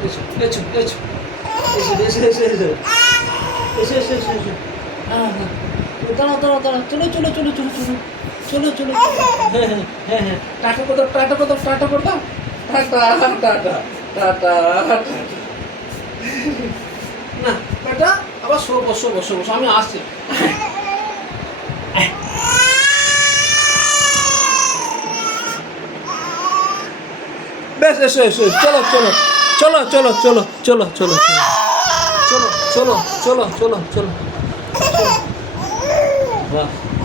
এসো এসো এসো এসো এসো এসো এসো এসো এসো এসো হ্যাঁ হ্যাঁ দাঁড়াও দাঁড়াও দাঁড়াও চলো চলো চলো চলো চলো চলো চলো হ্যাঁ হ্যাঁ হ্যাঁ হ্যাঁ টাটা করো টাটা করো টাটা করো টাটা টাটা টাটা না টাটা আবার শো বসো বসো বসো আমি আসছি বেশ এসো এসো চলো চলো চলো চলো চলো চলো চলো চলো চলো চলো চলো চলো চলো বাহ